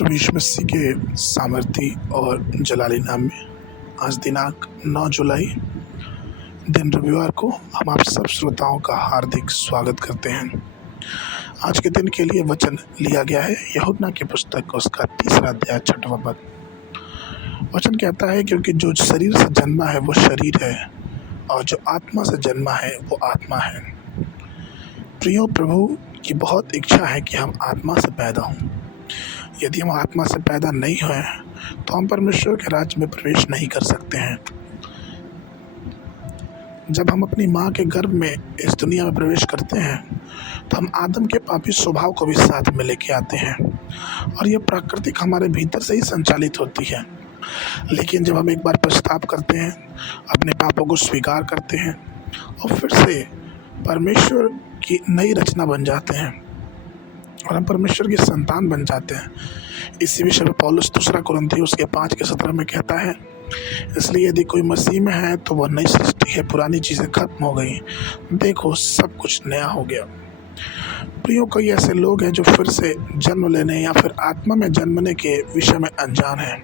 प्रभु यीशु मसीह के सामर्थी और जलाली नाम में आज दिनांक 9 जुलाई दिन रविवार को हम आप सब श्रोताओं का हार्दिक स्वागत करते हैं। आज के दिन के लिए वचन लिया गया है यूहन्ना की पुस्तक उसका 3 अध्याय 6वां पद। वचन कहता है, क्योंकि जो शरीर से जन्मा है वो शरीर है और जो आत्मा से जन्मा है वो आत्मा है। प्रियो, प्रभु की बहुत इच्छा है कि हम आत्मा से पैदा हों। यदि हम आत्मा से पैदा नहीं हुए तो हम परमेश्वर के राज्य में प्रवेश नहीं कर सकते हैं। जब हम अपनी माँ के गर्भ में इस दुनिया में प्रवेश करते हैं तो हम आदम के पापी स्वभाव को भी साथ में लेके आते हैं और ये प्राकृतिक हमारे भीतर से ही संचालित होती है। लेकिन जब हम एक बार पश्चाताप करते हैं, अपने पापों को स्वीकार करते हैं और फिर से परमेश्वर की नई रचना बन जाते हैं और हम परमेश्वर की संतान बन जाते हैं। इसी विषय में पौलुस 2 कुरिन्थियों उसके 5:17 में कहता है, इसलिए यदि कोई मसीह में है तो वह नई सृष्टि है, पुरानी चीज़ें खत्म हो गई, देखो सब कुछ नया हो गया। प्रियो, कई ऐसे लोग हैं जो फिर से जन्म लेने या फिर आत्मा में जन्मने के विषय में अनजान हैं।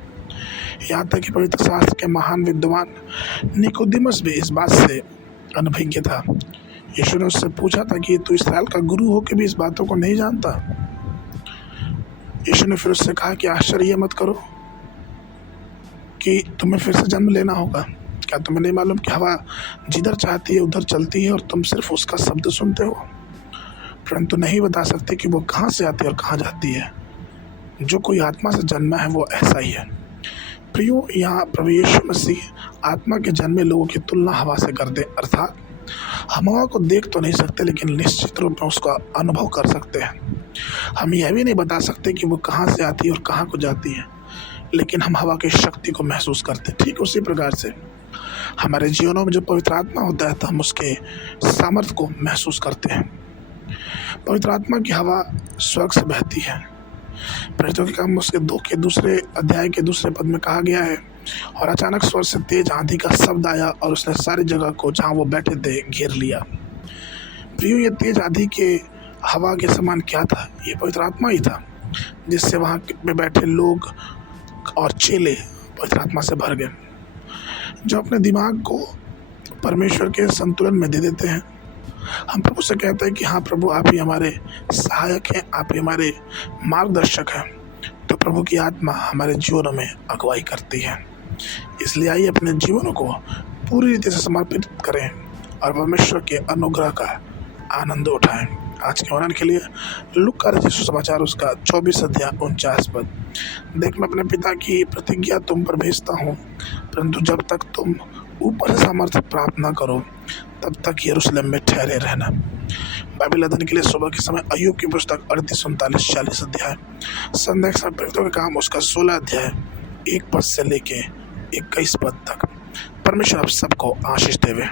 यहाँ तक कि पवित्र शास्त्र के महान विद्वान निकोदेमुस भी इस बात से अनभिज्ञ था। यीशु ने उससे पूछा था कि तू इस्राएल का गुरु हो के भी इस बातों को नहीं जानता। यीशु ने फिर उससे कहा कि आश्चर्य मत करो कि तुम्हें फिर से जन्म लेना होगा। क्या तुम्हें नहीं मालूम कि हवा जिधर चाहती है उधर चलती है और तुम सिर्फ उसका शब्द सुनते हो, परंतु नहीं बता सकते कि वो कहाँ से आती है और कहाँ जाती है। जो कोई आत्मा से जन्मा है वो ऐसा ही है। प्रियो, यहाँ प्रभु यीशु मसीह आत्मा के जन्मे लोगों की तुलना हवा से कर दे, अर्थात हम हवा को देख तो नहीं सकते लेकिन निश्चित रूप में उसका अनुभव कर सकते हैं। हम यह भी नहीं बता सकते कि वो कहाँ से आती है और कहाँ को जाती है, लेकिन हम हवा की शक्ति को महसूस करते हैं। ठीक उसी प्रकार से हमारे जीवनों में जो पवित्र आत्मा होता है तो हम उसके सामर्थ्य को महसूस करते हैं। पवित्र आत्मा की हवा स्वर्ग से बहती है। प्रेरितों के काम उसके 2 के 2 अध्याय के 2 पद में कहा गया है, और अचानक स्वर से तेज आंधी का शब्द आया और उसने सारी जगह को जहाँ वो बैठे थे घेर लिया। प्रियो, ये तेज आंधी के हवा के समान क्या था? ये पवित्र आत्मा ही था, जिससे वहाँ पे बैठे लोग और चेले पवित्र आत्मा से भर गए, जो अपने दिमाग को परमेश्वर के संतुलन में दे देते हैं। हम प्रभु से कहते हैं कि हाँ प्रभु, आप ही हमारे सहायक हैं, आप ही हमारे मार्गदर्शक हैं। तो प्रभु की आत्मा हमारे जीवनों में अगुवाई करती है। इसलिए आइए अपने जीवनों को पूरी रीति से समर्पित करें और परमेश्वर के अनुग्रह का आनंद उठाएं। आज के वरदान के लिए लूका रचित सुसमाचार उसका 24 अध्याय 49 पद। देख, मैं अपने पिता की प्रतिज्ञा तुम पर भेजता हूँ, परंतु जब तक तुम ऊपर से सामर्थ्य प्राप्त न करो तब तक यरूशलेम में ठहरे रहना। बाइबल अध्ययन के लिए सुबह के समय अय्यूब की पुस्तक 38, 39, 40 अध्याय, संध्या के समय प्रेरितों के काम उसका 16 अध्याय 1 पद से लेके 21 पद तक। परमेश्वर आप सबको आशीष देवे।